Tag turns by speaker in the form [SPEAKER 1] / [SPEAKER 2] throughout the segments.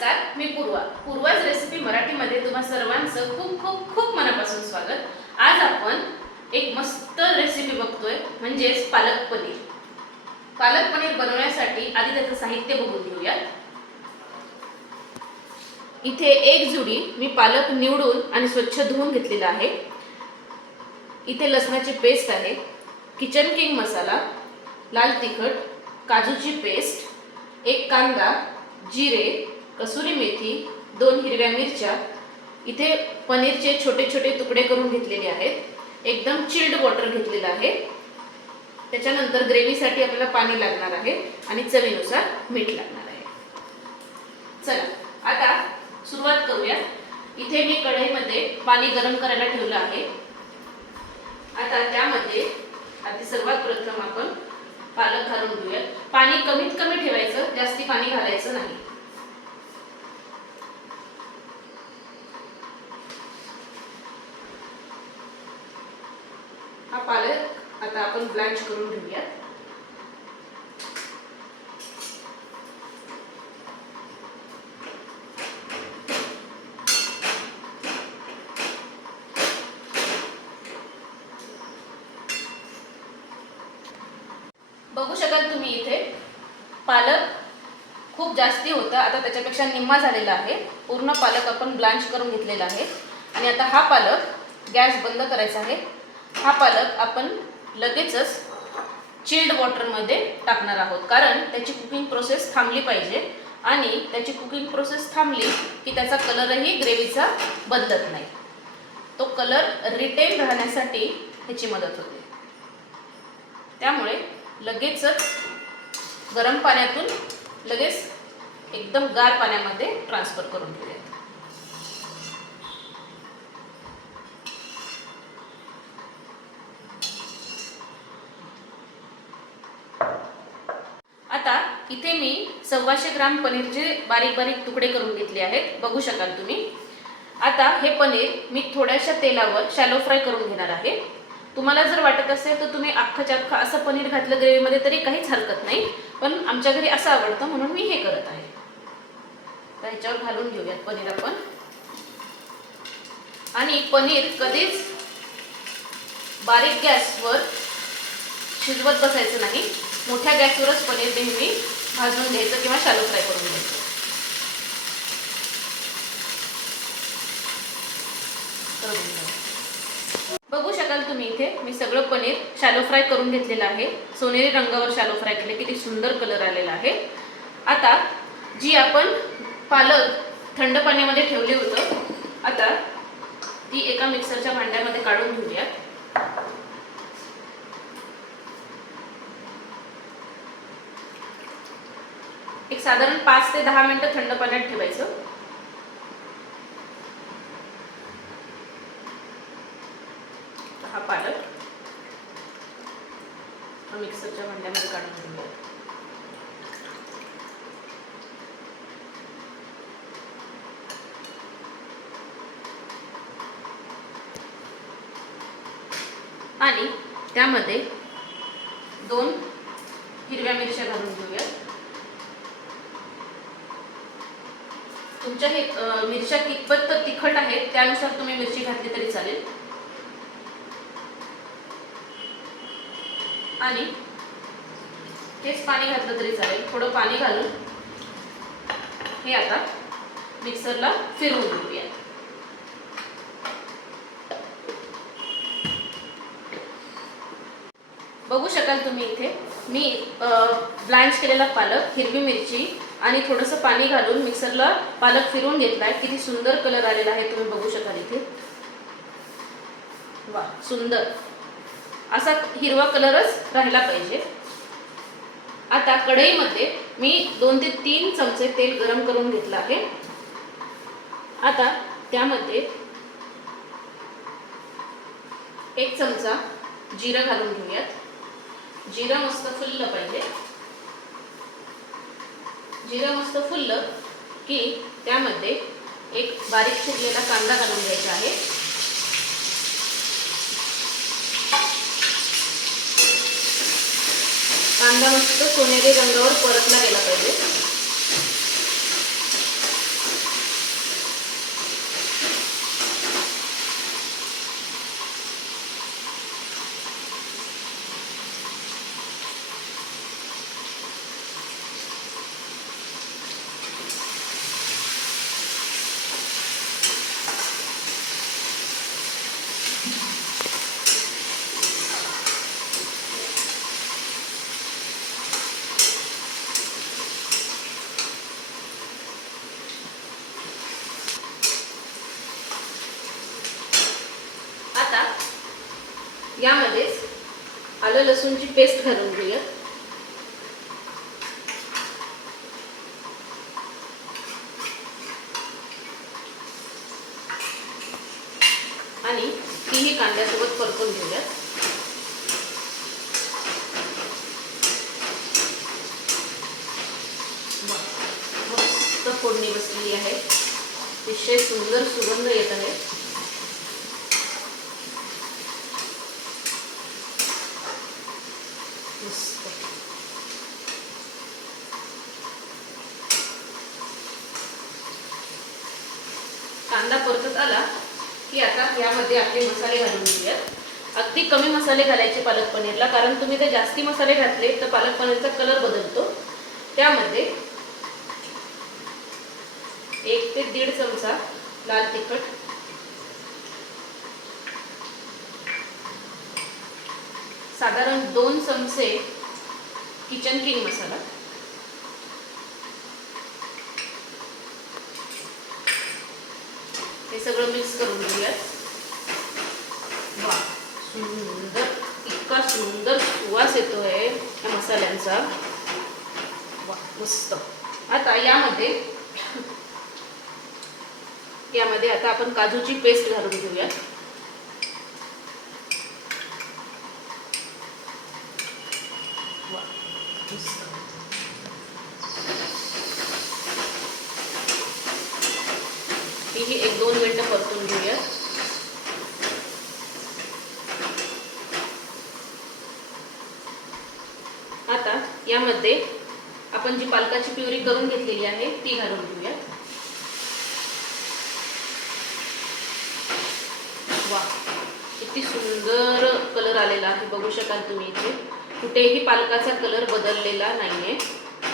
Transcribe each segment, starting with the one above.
[SPEAKER 1] नमस्कार मी पूर्वा. पूर्वाज रेसिपी मराठीमध्ये तुम्हा सर्वांचं खूप खूप खूप मनापासून स्वागत. आज आपण एक मस्त रेसिपी बघतोय म्हणजेच पालक पनीर. पालक पनीर बनवण्यासाठी आधी त्याचं साहित्य बघून घेऊयात इथे एक जुडी मी पालक निवडून आणि स्वच्छ धुवून घेतलेला आहे. इथे लसणाची पेस्ट आहे किचन किंग मसाला लाल तिखट काजूची पेस्ट एक कांदा जिरे कसुरी मेथी दोन हिरव्या मिरच्या इथे पनीरचे छोटे छोटे तुकडे करून घेतलेले आहेत. एकदम चिल्ड वॉटर घेतलेलं आहे. त्याच्यानंतर ग्रेव्हीसाठी आपल्याला पाणी लागणार आहे आणि चवीनुसार मीठ लागणार आहे. चला आता सुरुवात करूया. इथे मी कढईमध्ये पाणी गरम करायला ठेवलं आहे. आता त्यामध्ये आधी सर्वात प्रथम आपण पालक घालून घेऊया पाणी कमीत कमी ठेवायचं जास्ती पाणी घालायचं नाही हा पालक आता आपण ब्लँच करून घेऊया बघू शकाल तुम्ही इथे पालक खूप जास्ती होता. आता त्याच्यापेक्षा निम्मा झालेला आहे. पूर्ण पालक आपण ब्लांच करून घेतलेला आहे. आणि आता हा पालक गॅस बंद करायचा आहे. हा पालक आपण लगेचच चिल्ड वॉटरमध्ये टाकणार आहोत. कारण त्याची कुकिंग प्रोसेस थांबली पाहिजे आणि त्याची कुकिंग प्रोसेस थांबली की त्याचा कलरही ग्रेव्हीचा बदलत नाही. तो कलर रिटेन राहण्यासाठी ह्याची मदत होते. त्यामुळे लगेचच गरम पाण्यातून लगेच एकदम गार पाण्यामध्ये ट्रान्सफर करून घेऊयात आता इथे मी सव्वाशे ग्राम पनीरचे बारीक बारीक तुकडे करून घेतले आहेत. बघू शकाल तुम्ही. आता हे पनीर मी थोड्याशा तेलावर शॅलो फ्राय करून घेणार आहे. तुम्हाला जर वाटत असेल तर तुम्ही अख्खच्या अख्खा असं पनीर घातलं ग्रेव्हीमध्ये तरी काहीच हरकत नाही पण आमच्या घरी असं आवडतं म्हणून मी हे करत आहे. तर ह्याच्यावर घालून घेऊयात पनीर आपण. आणि पनीर कधीच बारीक गॅसवर शिजवत बसायचं नाही. मोठ्या गॅसवरच पनीर नेहमी भाजून घ्यायचं किंवा शालो फ्राय करून घ्यायचं. बघू शकाल तुम्ही इथे मी सगळं पनीर शॅलो फ्राय करून घेतलेलं आहे. सोनेरी रंगावर शॅलो फ्राय केले किती सुंदर कलर आलेला आहे. आता जी आपण पालक थंड पाण्यामध्ये ठेवली होतं आता ती एका मिक्सरच्या भांड्यामध्ये काढून घेऊया एक साधारण पाच ते दहा मिनटं थंड पाण्यात ठेवायचं. हा पालक मिक्सरच्या भांड्यामध्ये काढून घेऊया. आणि त्यामध्ये दोन हिरव्या मिरच्या घालून घेऊया तुमच्या हे मिरच्या कितपत तिखट आहेत त्यानुसार तुम्ही मिरची घातली तरी चालेल. आणि हेच पाणी घातलं तरी चालेल. थोडं पाणी घालून हे आता मिक्सरला फिरवून घेऊया. बघू शकाल तुम्ही इथे मी ब्लांच केलेला पालक हिरवी मिरची आणि थोडंसं पाणी घालून मिक्सरला पालक फिरवून घेतला आहे किती सुंदर कलर आलेला आहे तुम्ही बघू शकाल इथे. वा सुंदर. असा हिरवा कलरच राहिला पाहिजे. आता कढईमध्ये मी दोन ते तीन चमचे तेल गरम करून घेतलं आहे. आता त्यामध्ये एक चमचा जिरं घालून घेऊयात. जिरं मस्त फुललं पाहिजे. जिरं मस्त फुललं की त्यामध्ये एक बारीक चिरलेला कांदा घालून घ्यायचा आहे. कांदा मस्त सोनेरी रंगावर परतला गेला पाहिजे. यामध्येच आलं लसूणची पेस्ट घालून घेऊया. आणि तीही कांद्यासोबत परतून घेऊया. मस्त फोडणी बसलेली आहे. अतिशय सुंदर सुगंध येत आहे मस्त कांदा परतत आला की आता यामध्ये आपले मसाले घालून घेऊयात. अगदी कमी मसाले घालायचे पालक पनीरला कारण तुम्ही जर जास्ती मसाले घातले तर पालक पनीरचा कलर बदलतो. त्यामध्ये एक ते दीड चमचा लाल तिखट साधारण दोन चमचे किचन किंग मसाला हे सगळं मिक्स करून घेऊयात. वा सुंदर इतका सुंदर सुवास येतोय या मसाल्यांचा. वा मस्त. आता यामध्ये यामध्ये आता आपण काजूची पेस्ट घालून घेऊया ही एक दोन मिनटं परतून घेऊया. आता यामध्ये आपण जी पालकाची प्युरी करून घेतलेली आहे ती घालून घेऊया. वा किती सुंदर कलर आलेला आहे बघू शकाल तुम्ही इथे. कुठेही पालकाचा कलर बदललेला नाहीये.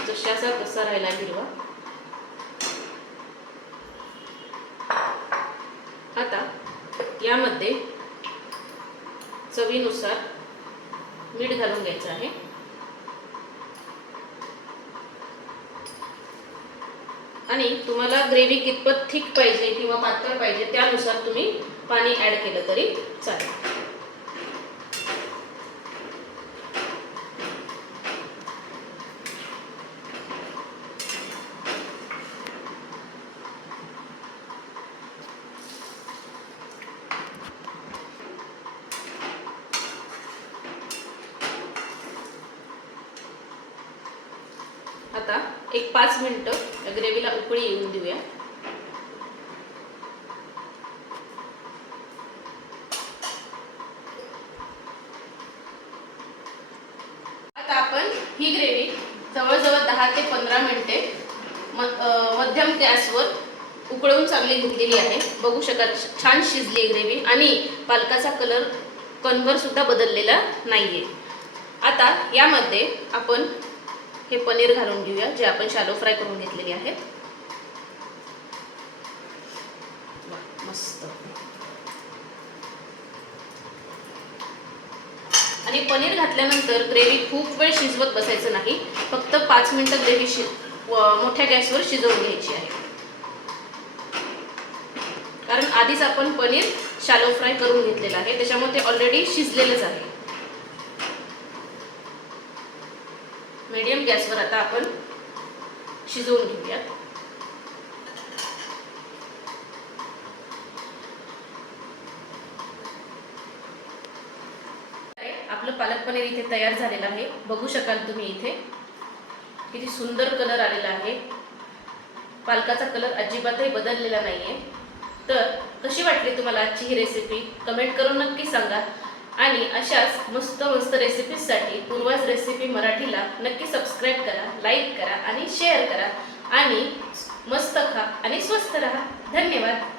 [SPEAKER 1] जशाचा तसा राहिला हिरवा आता यामध्ये चवीनुसार मीठ घालून घ्यायचं आहे. आणि तुम्हाला ग्रेव्ही कितपत थिक पाहिजे किंवा पातळ पाहिजे त्यानुसार तुम्ही पाणी ॲड केलं तरी चालेल आता एक पाच मिनटं ग्रेव्हीला उकळी येऊन देऊया. आता आपण ही ग्रेव्ही जवळजवळ दहा ते पंधरा मिनिटे मध्यम गॅसवर उकळवून चांगली घेतलेली आहे. बघू शकाल छान शिजली ग्रेव्ही आणि पालकाचा कलर कणभर सुद्धा बदललेला नाहीये. आता यामध्ये आपण हे पनीर घालून घेऊया जे आपण शालो फ्राय करून घेतलेले आहेत. मस्त. आणि पनीर घातल्यानंतर ग्रेव्ही खूप वेळ शिजवत बसायचं नाही फक्त पाच मिनिटं ग्रेव्ही शि मोठ्या गॅसवर शिजवून घ्यायची आहे. कारण आधीच आपण पनीर शालो फ्राय करून घेतलेलं आहे त्याच्यामुळे ते ऑलरेडी शिजलेलंच आहे. मीडियम गॅसवर आता आपण शिजवून घेऊया आपलं पालक पनीर इथे तयार झालेलं आहे. बघू शकाल तुम्ही इथे. किती सुंदर कलर आलेला आहे. पालकाचा कलर अजिबातही बदललेला नाहीये. तर कशी वाटली तुम्हाला आजची ही रेसिपी कमेंट करून नक्की सांगा. आणि अशाच मस्त मस्त रेसिपीजसाठी पूर्वाज रेसिपी मराठीला नक्की सबस्क्राईब करा लाईक करा आणि शेअर करा. आणि मस्त खा आणि स्वस्त राहा. धन्यवाद.